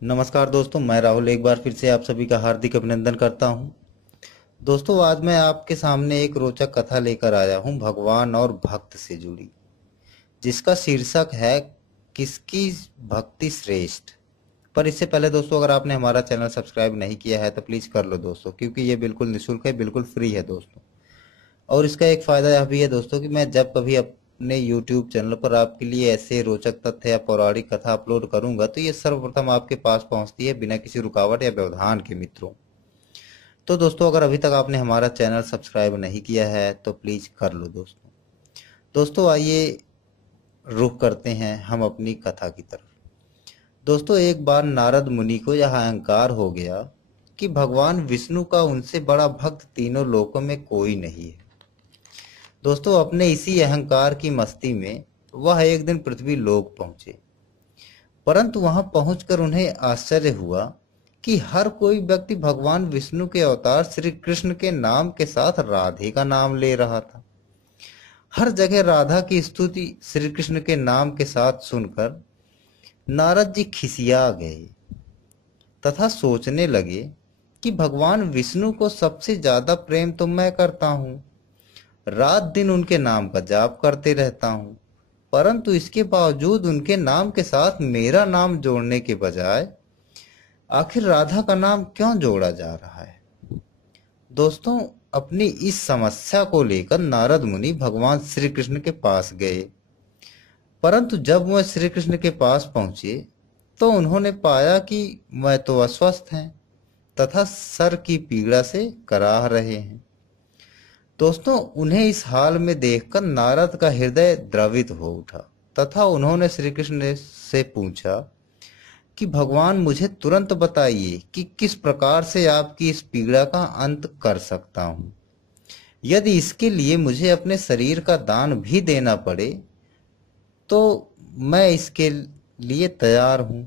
नमस्कार दोस्तों, मैं राहुल एक बार फिर से आप सभी का हार्दिक अभिनंदन करता हूं। दोस्तों, आज मैं आपके सामने एक रोचक कथा लेकर आया हूं भगवान और भक्त से जुड़ी, जिसका शीर्षक है किसकी भक्ति श्रेष्ठ। पर इससे पहले दोस्तों, अगर आपने हमारा चैनल सब्सक्राइब नहीं किया है तो प्लीज कर लो दोस्तों, क्योंकि ये बिल्कुल निःशुल्क है, बिल्कुल फ्री है दोस्तों। और इसका एक फायदा यह भी है दोस्तों कि मैं जब कभी अपने यूट्यूब चैनल पर आपके लिए ऐसे रोचक तथ्य या पौराणिक कथा अपलोड करूंगा तो ये सर्वप्रथम आपके पास पहुंचती है बिना किसी रुकावट या व्यवधान के मित्रों। तो दोस्तों, अगर अभी तक आपने हमारा चैनल सब्सक्राइब नहीं किया है तो प्लीज कर लो दोस्तों। दोस्तों, आइए रुख करते हैं हम अपनी कथा की तरफ। दोस्तों, एक बार नारद मुनि को यह अहंकार हो गया कि भगवान विष्णु का उनसे बड़ा भक्त तीनों लोकों में कोई नहीं है। दोस्तों, अपने इसी अहंकार की मस्ती में वह एक दिन पृथ्वी लोक पहुंचे। परंतु वहां पहुंचकर उन्हें आश्चर्य हुआ कि हर कोई व्यक्ति भगवान विष्णु के अवतार श्री कृष्ण के नाम के साथ राधे का नाम ले रहा था। हर जगह राधा की स्तुति श्री कृष्ण के नाम के साथ सुनकर नारद जी खिसिया गए तथा सोचने लगे कि भगवान विष्णु को सबसे ज्यादा प्रेम तो मैं करता हूं, रात दिन उनके नाम का जाप करते रहता हूं, परंतु इसके बावजूद उनके नाम के साथ मेरा नाम जोड़ने के बजाय आखिर राधा का नाम क्यों जोड़ा जा रहा है। दोस्तों, अपनी इस समस्या को लेकर नारद मुनि भगवान श्री कृष्ण के पास गए। परंतु जब वह श्री कृष्ण के पास पहुंचे तो उन्होंने पाया कि वह तो अस्वस्थ हैं तथा सर की पीड़ा से कराह रहे हैं। दोस्तों, उन्हें इस हाल में देखकर नारद का हृदय द्रवित हो उठा तथा उन्होंने श्री कृष्ण से पूछा कि भगवान, मुझे तुरंत बताइए कि किस प्रकार से आपकी इस पीड़ा का अंत कर सकता हूं। यदि इसके लिए मुझे अपने शरीर का दान भी देना पड़े तो मैं इसके लिए तैयार हूं।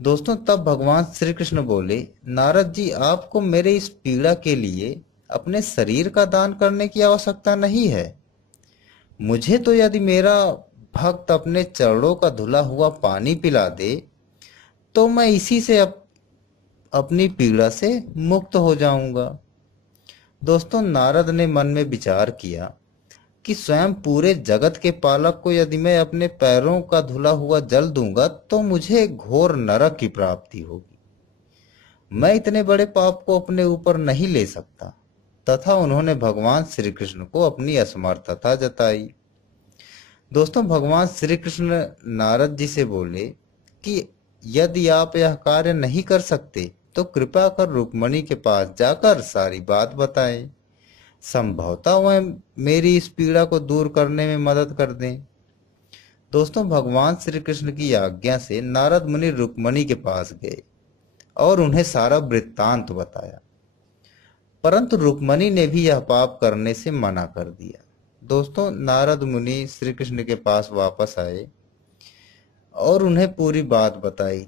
दोस्तों, तब भगवान श्री कृष्ण बोले, नारद जी, आपको मेरे इस पीड़ा के लिए अपने शरीर का दान करने की आवश्यकता नहीं है। मुझे तो यदि मेरा भक्त अपने चरणों का धुला हुआ पानी पिला दे तो मैं इसी से अपनी पीड़ा से मुक्त हो जाऊंगा। दोस्तों, नारद ने मन में विचार किया कि स्वयं पूरे जगत के पालक को यदि मैं अपने पैरों का धुला हुआ जल दूंगा तो मुझे घोर नरक की प्राप्ति होगी। मैं इतने बड़े पाप को अपने ऊपर नहीं ले सकता। तथा उन्होंने भगवान श्री कृष्ण को अपनी असमर्थता जताई। दोस्तों, भगवान श्री कृष्ण नारद जी से बोले कि यदि आप यह कार्य नहीं कर सकते तो कृपा कर रुक्मणी के पास जाकर सारी बात बताएं। संभवतः वह मेरी इस पीड़ा को दूर करने में मदद कर दें। दोस्तों, भगवान श्री कृष्ण की आज्ञा से नारद मुनि रुक्मणी के पास गए और उन्हें सारा वृत्तांत बताया। परंतु रुक्मणी ने भी यह पाप करने से मना कर दिया। दोस्तों, नारद मुनि श्री कृष्ण के पास वापस आए और उन्हें पूरी बात बताई।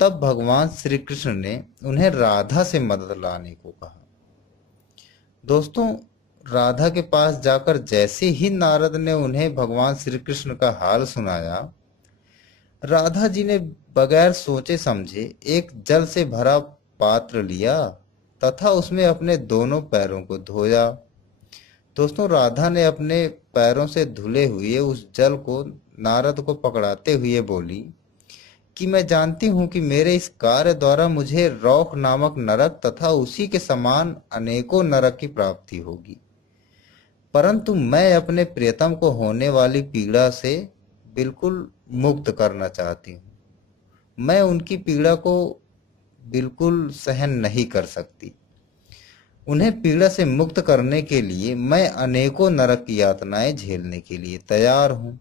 तब भगवान श्री कृष्ण ने उन्हें राधा से मदद लाने को कहा। दोस्तों, राधा के पास जाकर जैसे ही नारद ने उन्हें भगवान श्री कृष्ण का हाल सुनाया, राधा जी ने बगैर सोचे समझे एक जल से भरा पात्र लिया तथा उसमें अपने दोनों पैरों को धोया। दोस्तों, राधा ने अपने पैरों से धुले हुए उस जल को नारद को पकड़ाते हुए बोली कि मैं जानती हूं कि मेरे इस कार्य द्वारा मुझे रौख नामक नरक तथा उसी के समान अनेकों नरक की प्राप्ति होगी, परंतु मैं अपने प्रियतम को होने वाली पीड़ा से बिल्कुल मुक्त करना चाहती हूँ। मैं उनकी पीड़ा को बिल्कुल सहन नहीं कर सकती। उन्हें पीड़ा से मुक्त करने के लिए मैं अनेकों नरक की यातनाएं झेलने के लिए तैयार हूँ।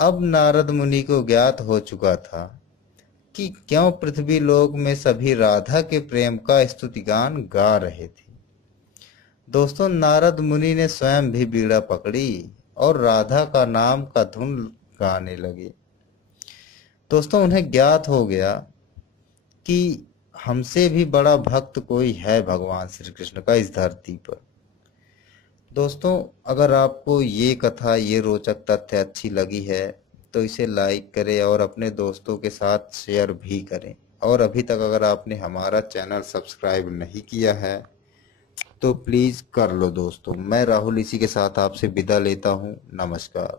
अब नारद मुनि को ज्ञात हो चुका था कि क्यों पृथ्वी लोक में सभी राधा के प्रेम का स्तुतिगान गा रहे थे। दोस्तों, नारद मुनि ने स्वयं भी बीड़ा पकड़ी और राधा का नाम का धुन गाने लगे। दोस्तों, उन्हें ज्ञात हो गया कि हमसे भी बड़ा भक्त कोई है भगवान श्री कृष्ण का इस धरती पर। दोस्तों, अगर आपको ये कथा, ये रोचक तथ्य अच्छी लगी है तो इसे लाइक करें और अपने दोस्तों के साथ शेयर भी करें। और अभी तक अगर आपने हमारा चैनल सब्सक्राइब नहीं किया है तो प्लीज़ कर लो दोस्तों। मैं राहुल इसी के साथ आपसे विदा लेता हूँ। नमस्कार।